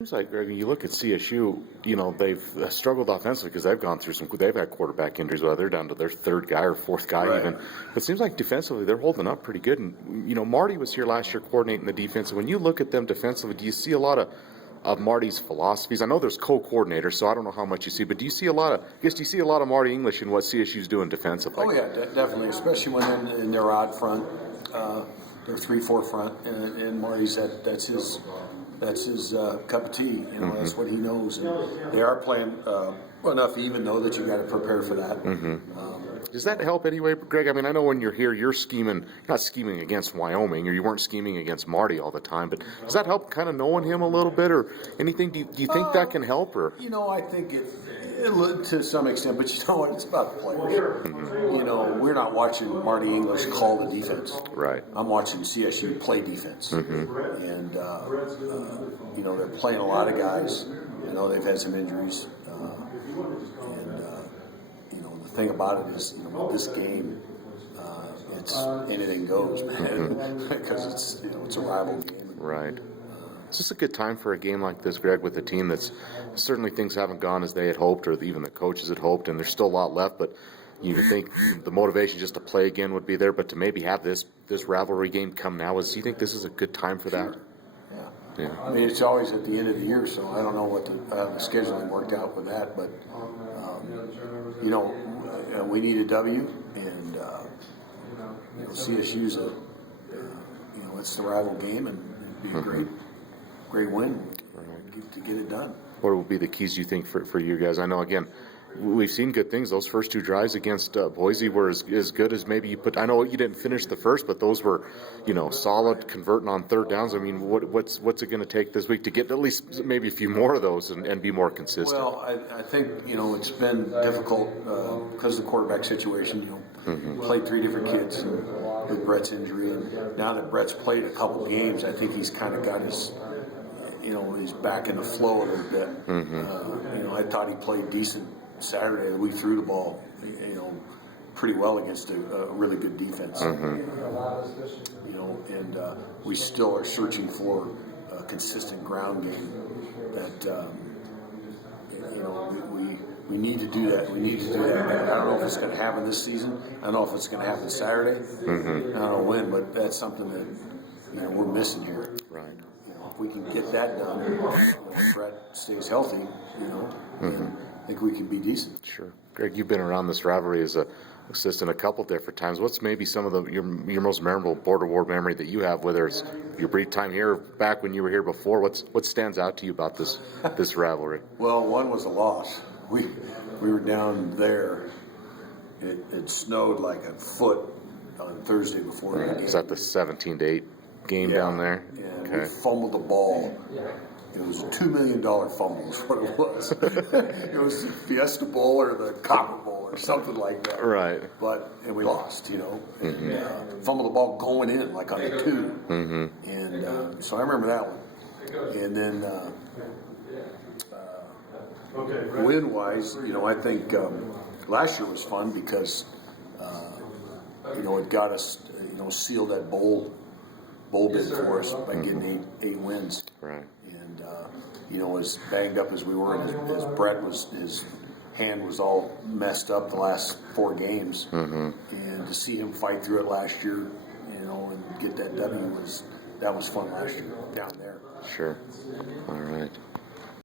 Seems like, Greg, you look at CSU, they've struggled offensively because they've gone through they've had quarterback injuries, whether they're down to their third guy or fourth guy Right. even. But it seems like defensively they're holding up pretty good. And, Marty was here last year coordinating the defense. And when you look at them defensively, do you see a lot of Marty's philosophies? I know there's co-coordinators, so I don't know how much you see, but do you see a lot of Marty English in what CSU's doing defensively? Oh, yeah, definitely, especially when they're in their odd front, their 3-4 front, and Marty's that's his cup of tea. That's what he knows. And they are playing enough even, though, that you got to prepare for that. Does that help anyway, Greg? I mean, I know when you're here, you're not scheming against Wyoming, or you weren't scheming against Marty all the time, but does that help kind of knowing him a little bit, or anything? Do you think that can help? Or I think it to some extent, but you know what? It's about the players. We're not watching Marty English call the defense. Right. I'm watching CSU play defense. And, they're playing a lot of guys. They've had some injuries. The thing about it is, this game, it's anything goes, man, because it's a rival game. Right. Is this a good time for a game like this, Greg, with a team that's certainly things haven't gone as they had hoped, or even the coaches had hoped, and there's still a lot left, but you would think the motivation just to play again would be there, but to maybe have this rivalry game come now, do you think this is a good time for that? Yeah. I mean, it's always at the end of the year, so I don't know what the scheduling worked out with that, but we need a W, and CSU's it's the rival game, and it'd be a great win to get it done. What would be the keys, you think, for you guys? I know, again, we've seen good things. Those first two drives against Boise were as good as maybe you put. I know you didn't finish the first, but those were, solid, converting on third downs. I mean, what's it going to take this week to get at least maybe a few more of those and be more consistent? Well, I think, it's been difficult because of the quarterback situation. Played 3 different kids with Brett's injury, and now that Brett's played a couple games, I think he's kind of got his, he's back in the flow a little bit. I thought he played decent Saturday. We threw the ball, pretty well against a really good defense. And we still are searching for a consistent ground game that, we need to do that. We need to do that. I don't know if it's going to happen this season. I don't know if it's going to happen Saturday. I don't know when, but that's something that, we're missing here. Right. If we can get that done, when Brett stays healthy, I think we can be decent. Sure. Greg, you've been around this rivalry as a assistant a couple different times. What's maybe some of your most memorable Border War memory that you have, whether it's your brief time here, back when you were here before? What stands out to you about this rivalry? Well, one was a loss. We were down there. It snowed like a foot on Thursday before that game. Is that the 17-8 game down there? And we fumbled the ball. It was a $2 million fumble is what it was. It was the Fiesta Bowl or the Copper Bowl or something like that. Right. And we lost, and fumbled the ball going in like on the 2. And so I remember that one. And then win-wise, I think last year was fun because, it got us, sealed that bowl bid for us by getting 8 wins. Right. And, as banged up as we were, and as Brett his hand was all messed up the last 4 games. And to see him fight through it last year, and get that W was fun last year down there. Sure. All right.